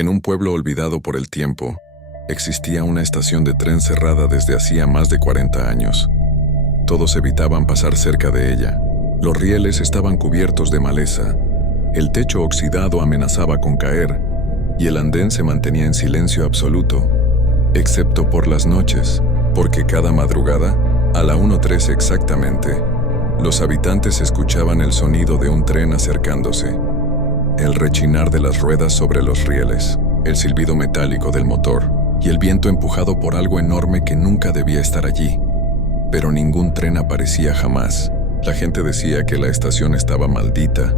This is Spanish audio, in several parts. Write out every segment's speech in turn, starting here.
En un pueblo olvidado por el tiempo, existía una estación de tren cerrada desde hacía más de 40 años. Todos evitaban pasar cerca de ella. Los rieles estaban cubiertos de maleza, el techo oxidado amenazaba con caer, y el andén se mantenía en silencio absoluto, excepto por las noches, porque cada madrugada, a la 1:13 exactamente, los habitantes escuchaban el sonido de un tren acercándose, el rechinar de las ruedas sobre los rieles, el silbido metálico del motor y el viento empujado por algo enorme que nunca debía estar allí. Pero ningún tren aparecía jamás. La gente decía que la estación estaba maldita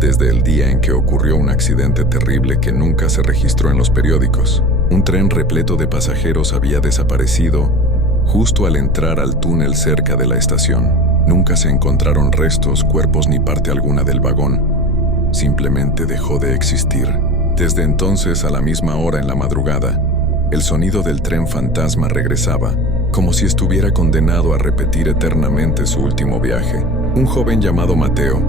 desde el día en que ocurrió un accidente terrible que nunca se registró en los periódicos. Un tren repleto de pasajeros había desaparecido justo al entrar al túnel cerca de la estación. Nunca se encontraron restos, cuerpos ni parte alguna del vagón. Simplemente dejó de existir. Desde entonces, a la misma hora en la madrugada, el sonido del tren fantasma regresaba, como si estuviera condenado a repetir eternamente su último viaje. Un joven llamado Mateo,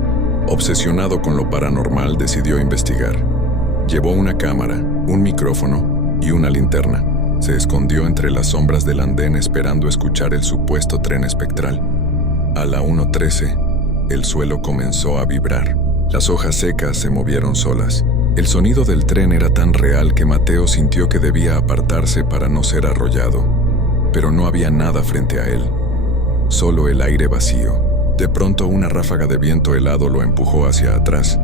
obsesionado con lo paranormal, decidió investigar. Llevó una cámara, un micrófono y una linterna. Se escondió entre las sombras del andén esperando escuchar el supuesto tren espectral. A la 1:13, el suelo comenzó a vibrar. Las hojas secas se movieron solas. El sonido del tren era tan real que Mateo sintió que debía apartarse para no ser arrollado. Pero no había nada frente a él, solo el aire vacío. De pronto una ráfaga de viento helado lo empujó hacia atrás,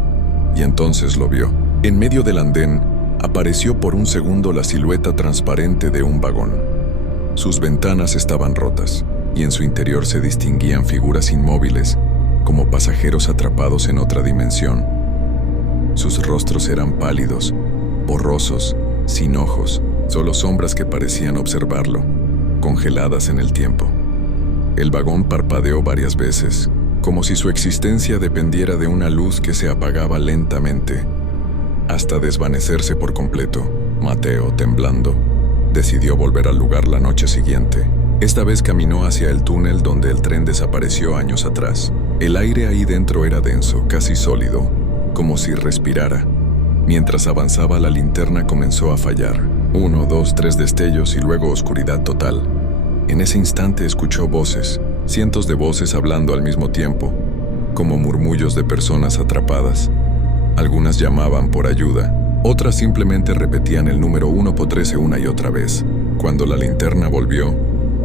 y entonces lo vio. En medio del andén, apareció por un segundo la silueta transparente de un vagón. Sus ventanas estaban rotas, y en su interior se distinguían figuras inmóviles, como pasajeros atrapados en otra dimensión. Sus rostros eran pálidos, borrosos, sin ojos, solo sombras que parecían observarlo, congeladas en el tiempo. El vagón parpadeó varias veces, como si su existencia dependiera de una luz que se apagaba lentamente, hasta desvanecerse por completo. Mateo, temblando, decidió volver al lugar la noche siguiente. Esta vez caminó hacia el túnel donde el tren desapareció años atrás. El aire ahí dentro era denso, casi sólido, como si respirara. Mientras avanzaba, la linterna comenzó a fallar. 1, 2, 3 destellos y luego oscuridad total. En ese instante escuchó voces, cientos de voces hablando al mismo tiempo, como murmullos de personas atrapadas. Algunas llamaban por ayuda, otras simplemente repetían el número 1:13 una y otra vez. Cuando la linterna volvió,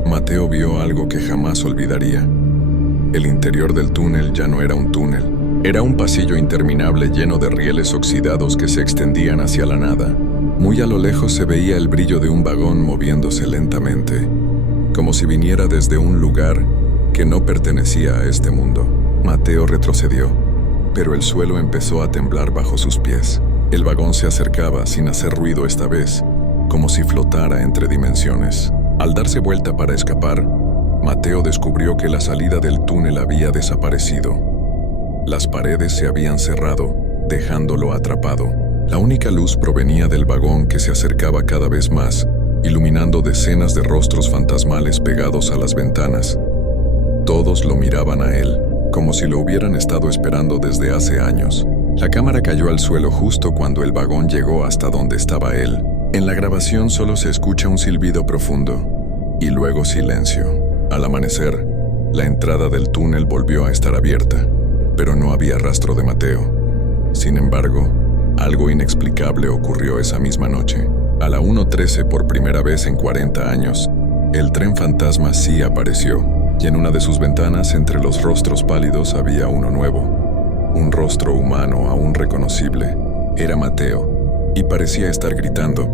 Mateo vio algo que jamás olvidaría. El interior del túnel ya no era un túnel. Era un pasillo interminable lleno de rieles oxidados que se extendían hacia la nada. Muy a lo lejos se veía el brillo de un vagón moviéndose lentamente, como si viniera desde un lugar que no pertenecía a este mundo. Mateo retrocedió, pero el suelo empezó a temblar bajo sus pies. El vagón se acercaba sin hacer ruido esta vez, como si flotara entre dimensiones. Al darse vuelta para escapar, Mateo descubrió que la salida del túnel había desaparecido. Las paredes se habían cerrado, dejándolo atrapado. La única luz provenía del vagón que se acercaba cada vez más, iluminando decenas de rostros fantasmales pegados a las ventanas. Todos lo miraban a él, como si lo hubieran estado esperando desde hace años. La cámara cayó al suelo justo cuando el vagón llegó hasta donde estaba él. En la grabación solo se escucha un silbido profundo, y luego silencio. Al amanecer, la entrada del túnel volvió a estar abierta, pero no había rastro de Mateo. Sin embargo, algo inexplicable ocurrió esa misma noche. A la 1:13, por primera vez en 40 años, el tren fantasma sí apareció, y en una de sus ventanas, entre los rostros pálidos, había uno nuevo. Un rostro humano aún reconocible. Era Mateo, y parecía estar gritando.